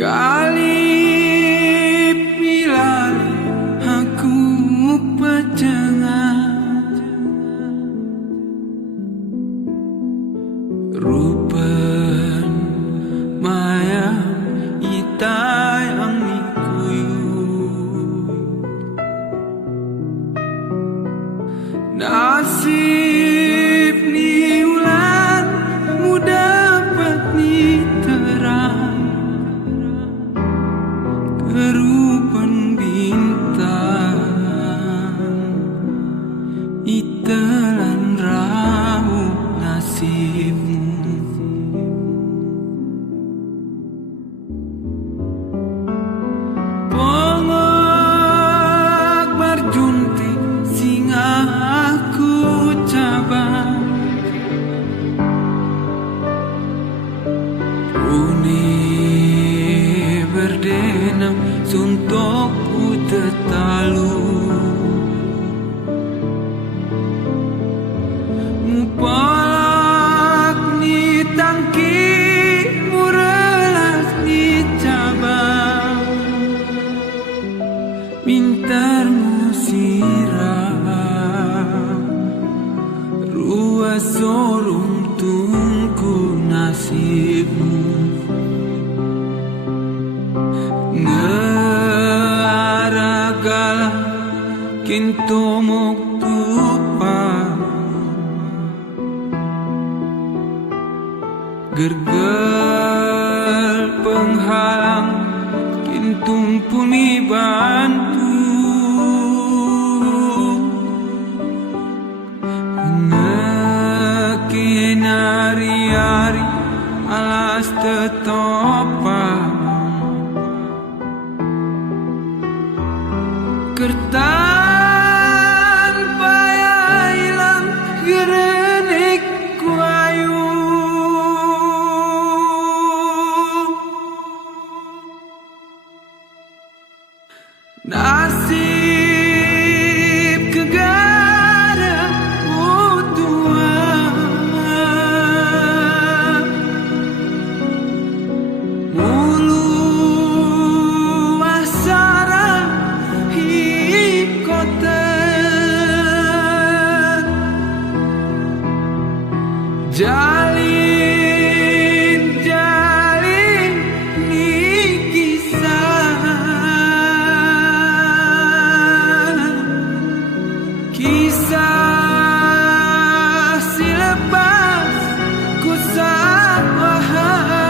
Galip pilali aku pajangan rupan maya itai ang ikuyu nasib ni ulan dapat ni terang kerupan bintang itelan rahu nasibmu pongok berjunting singa aku cabang Uni berdenang suntukku tetalu mupalak ni tangki murelas ni cabang mintarmu siram ruas sorung tungku nasibmu ngaragala kinto moktupa gergal penghalang kintung puni bantu ngekinari-ari alas tetopang kertan payah hilang gerenik kuayu nasib kegara mutuan mulu asara jalin ni kisah si lepas ku sabahan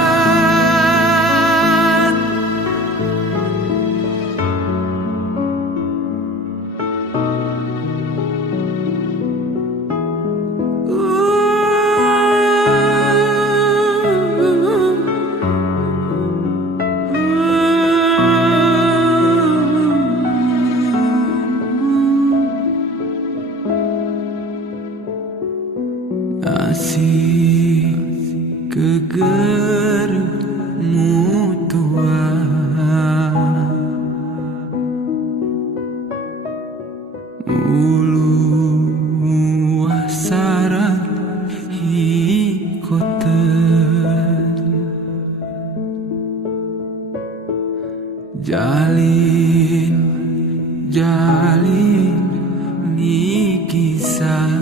Nasib keger mutua ulu asara hikoten jalin ni kisah